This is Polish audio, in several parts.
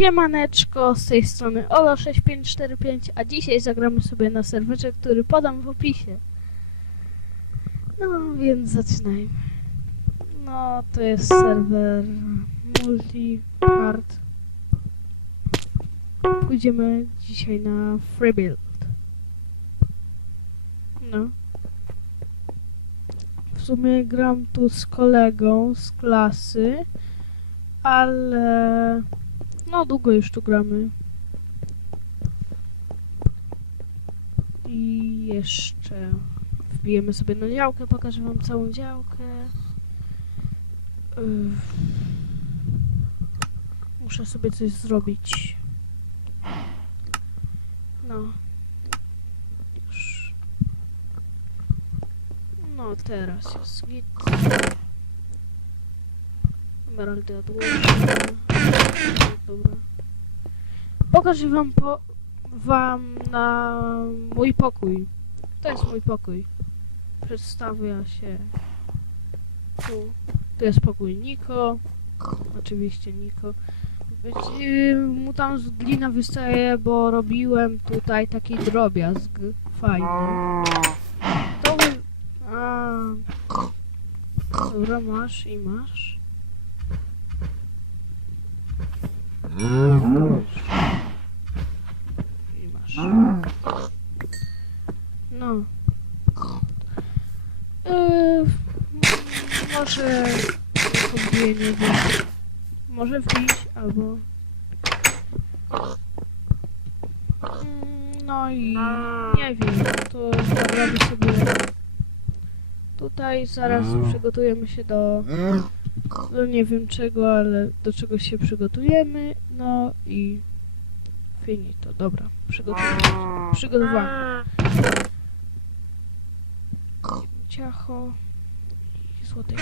Siemaneczko, z tej strony Olo6545, a dzisiaj zagramy sobie na serwerze, który podam w opisie. No, więc zaczynajmy. No, to jest serwer multi-hard. Pójdziemy dzisiaj na freebuild. No. W sumie gram tu z kolegą z klasy, ale... No, długo już tu gramy. I jeszcze wbijemy sobie na działkę, pokażę wam całą działkę. Uff. Muszę sobie coś zrobić. No. Już. No, teraz jest git. Dobra. Pokażę wam po, wam na mój pokój. To jest mój pokój. Przedstawia się tu. To jest pokój Niko. Oczywiście Niko. Być- Mu tam z glina wystaje, bo robiłem tutaj taki drobiazg. Fajny. To. A. Dobra, masz i masz. I masz. No. Yy, może jako wbiję, nie wiem. Może wbić, albo... Mm, No i nie wiem, to zagramy sobie... Tutaj zaraz przygotujemy się do... No nie wiem czego, ale do czego się przygotujemy. No i finito. Dobra, przygotujemy się. Przygotowanie. Ciacho złote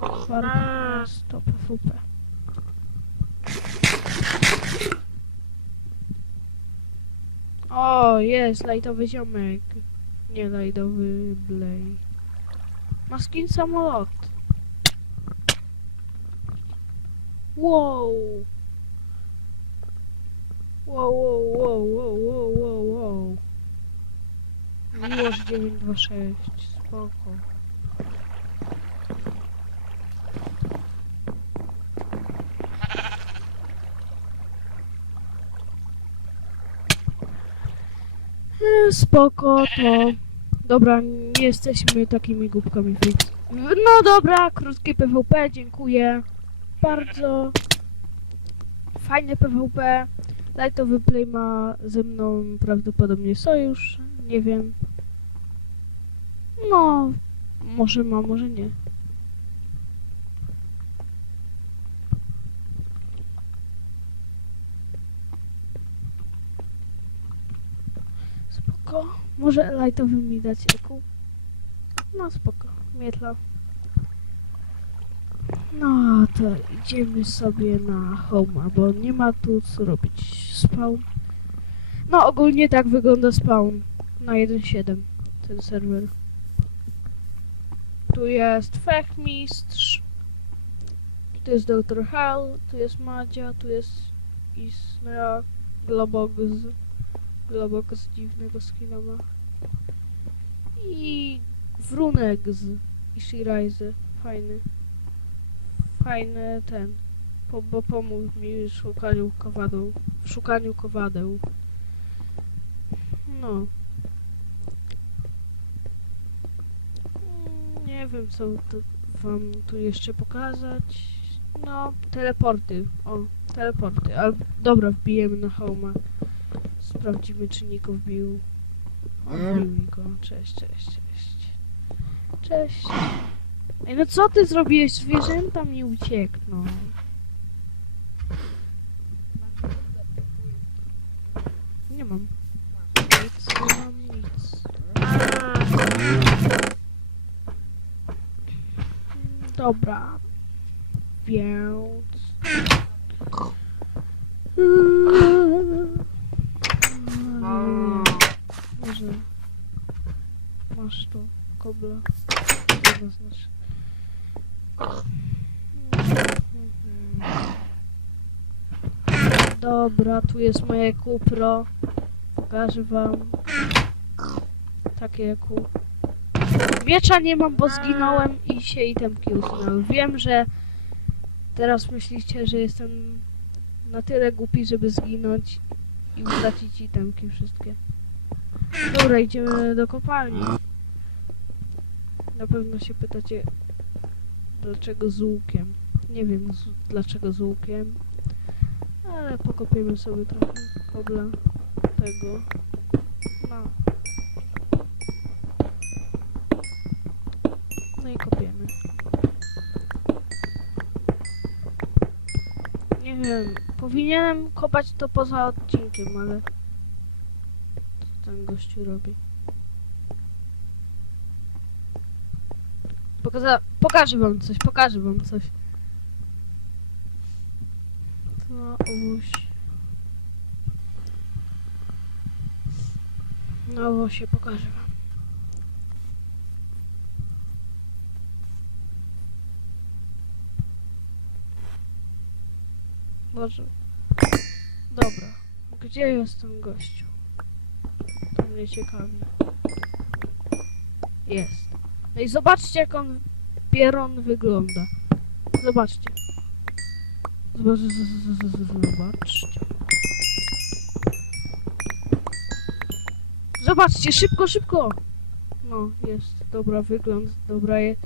Farba stop PvP. O, jest lajtowy ziomek. Nie lajtowy blej. Ma skin samolot. Wow. Wow, wow, wow, wow, wow, wow, wow. Miłosz 926, spoko. Spoko, to... Dobra, nie jesteśmy takimi głupkami. No dobra, krótkie PvP, dziękuję. Bardzo fajne PvP. Lightowy Play ma ze mną prawdopodobnie sojusz, nie wiem. No, może ma, może nie. Spoko. Może lightowy mi dać eku? No spoko, mietla. No to idziemy sobie na home, bo nie ma tu co robić. Spawn. No ogólnie tak wygląda spawn na 1.7 ten serwer. Tu jest Fechmistrz. Tu jest Dr. Hell, tu jest Madzia, tu jest Isra, Globox. Globox dziwnego skina ma. I Wrunex i Shiraizy. Fajny fajny ten, po, bo pomógł mi w szukaniu kowadeł, w szukaniu kowadeł. No. Nie wiem, co wam tu jeszcze pokazać. No, teleporty. O, teleporty. Ale dobra, wbijemy na homa. Sprawdzimy, czy Niko wbił. Wbił Niko. Cześć, cześć, cześć. Cześć. Ej, no co ty zrobiłeś? Zwierzęta mi uciekną. Nie mam. Nic, nie mam nic. Dobra. Więc... Masz tu kobla. Jedno. Mhm. Dobra, tu jest moje kupro. Pokażę wam. Takie ku. Miecza nie mam, bo zginąłem i się itemki usunęły. Wiem, że teraz myślicie, że jestem na tyle głupi, żeby zginąć i utracić itemki wszystkie. Dobra, idziemy do kopalni. Na pewno się pytacie, dlaczego z łukiem. Nie wiem z, dlaczego z łukiem, ale pokopiemy sobie trochę kobla tego. No. No i kopiemy. Nie wiem, powinienem kopać to poza odcinkiem, ale co ten gościu robi? Pokaza pokażę wam coś, pokażę wam coś. No, uś. No właśnie, pokażę wam. Boże. Dobra. Gdzie jest ten gościu? To mnie ciekawi. Jest. I zobaczcie, jak on pieron wygląda. Zobaczcie. Zobaczcie. Zobaczcie, szybko, szybko! No, jest. Dobra, wygląd, dobra jest.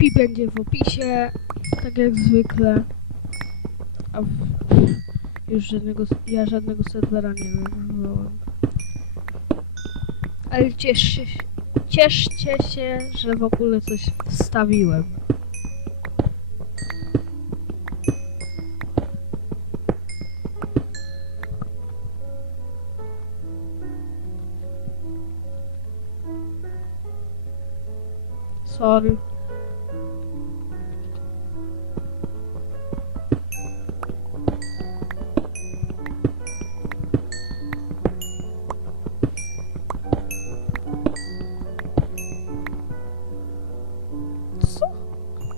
IP będzie w opisie, tak jak zwykle. A w, już żadnego, ja żadnego serwera nie wywołałem. Ale się- cieszcie się, że w ogóle coś wstawiłem. Sorry.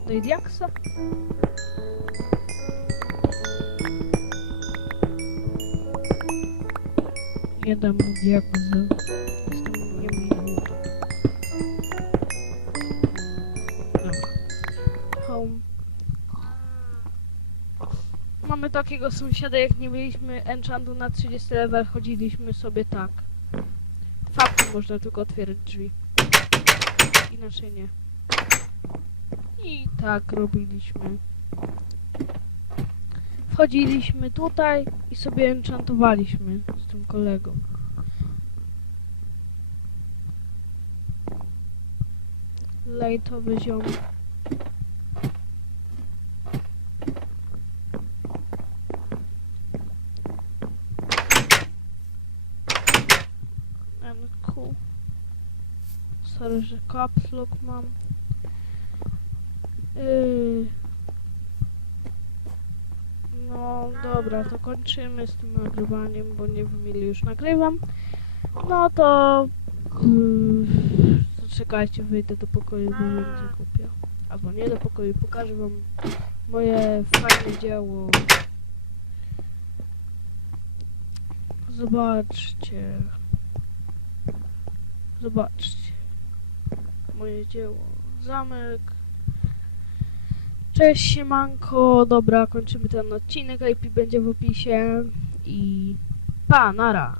Daj diaksa? Nie dam mu. Jestem. Home. Mamy takiego sąsiada, jak nie mieliśmy enchantu na 30 level, chodziliśmy sobie tak. Fakty można tylko otwierać drzwi. Inaczej nie. I tak robiliśmy. Wchodziliśmy tutaj i sobie enchantowaliśmy z tym kolegą. Lejtowy ziom. NQ. Sorry, że caps lock mam. Yy. No dobra, to kończymy z tym nagrywaniem, bo nie wiem ile już nagrywam. No to... Yy, zaczekajcie, wyjdę do pokoju, bo będzie głupio. Albo nie do pokoju, pokażę wam moje fajne dzieło. Zobaczcie. Zobaczcie. Moje dzieło. Zamek. Cześć siemanko, dobra, kończymy ten odcinek, IP będzie w opisie. I pa, nara.